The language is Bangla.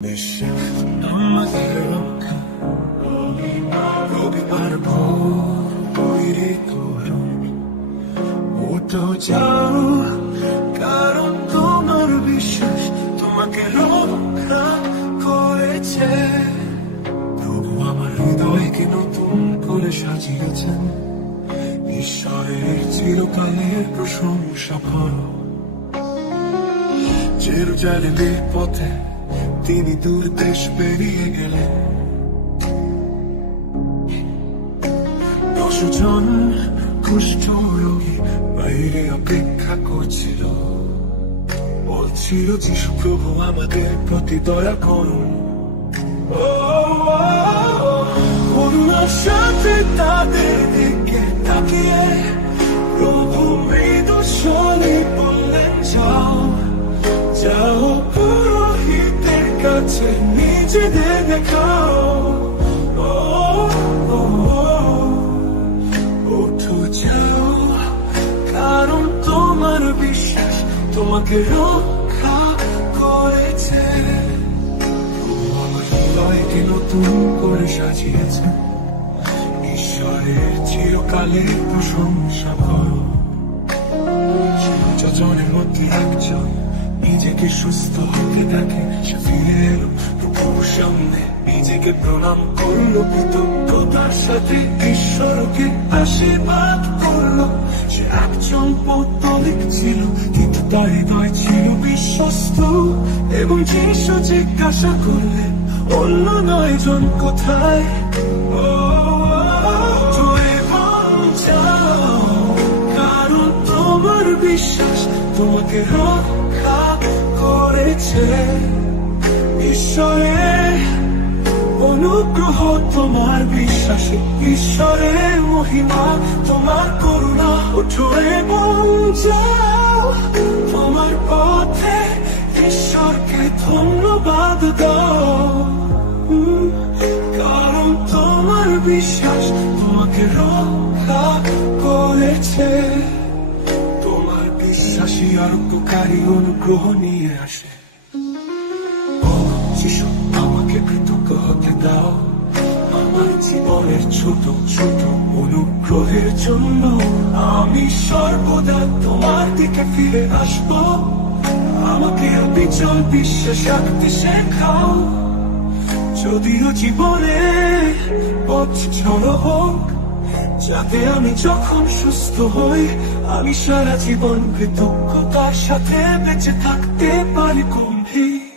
বিশ্বাস আমাদের রবিবার ভোর তৈরি করো উঠো যাও, কারণ তোমার বিশ্বাস তোমাকে রক্ষা করেছে। প্রভু আমার হৃদয়কে নতুন করে সাজিয়েছেন, ঈশ্বরের চিরকালের প্রশংসা করো। জেরুজালেমের পথে তিনি দূর দেশ পেরিয়ে গেলেন, 10 জন কুষ্ঠ রোগী বাইরে অপেক্ষা করছিল, বলছিল যিশু প্রভু আমাদের প্রতি দয়া করুন। করুণার সাথে তাদের দিকে তাকিয়ে প্রভু মৃদু স্বরে বললেন, যাও যাও পুরোহিতের কাছে নিজেদের দেখাও। ওঠো যাও, কারণ তোমার বিশ্বাস তোমাকে রক্ষা করেছে। আমার হৃদয়কে নতুন করে সাজিয়েছে, ঈশ্বরের চিরকালের প্রশংসা করো। জনের মধ্যে একজন নিজেকে সুস্থ হতে দেখে, সে ফিরে এলো প্রভুর সামনে, নিজেকে প্রণাম করলো, কৃতজ্ঞতার সাথে ঈশ্বরকে আশীর্বাদ করলো। সে একজন পৌত্তলিক ছিল, কিন্তু তার হৃদয় ছিল বিশ্বস্ত, এবং যিশু জিজ্ঞাসা করলেন, অন্য 9 জন কোথায়? কারণ তোমার বিশ্বাস তোমাকে রক্ষা করেছে। ঈশ্বরের অনুগ্রহ তোমার বিশ্বাসে, ঈশ্বরের মহিমা তোমার করুণা। ওঠো এবং যাও তোমার পথে, ঈশ্বরকে ধন্যবাদ দাও, কারণ তোমার বিশ্বাস তোমাকে রক্ষা করেছে। তোমার বিশ্বাসী আরোগ্যকারী অনুগ্রহ নিয়ে আসে। ও যিশু, আমাকে কৃতজ্ঞ হতে দাও আমার জীবনের ছোট ছোট অনুগ্রহের জন্য। আমি সর্বদা তোমার দিকে ফিরে আসবো, আমাকে অবিচল বিশ্বাস রাখতে শেখাও। যদিও জীবনে পথ ঝড়ো হোক, যাতে আমি যখন সুস্থ হই, আমি সারা জীবন কৃতজ্ঞতার সাথে বেঁচে থাকতে পারি গম্ভীর।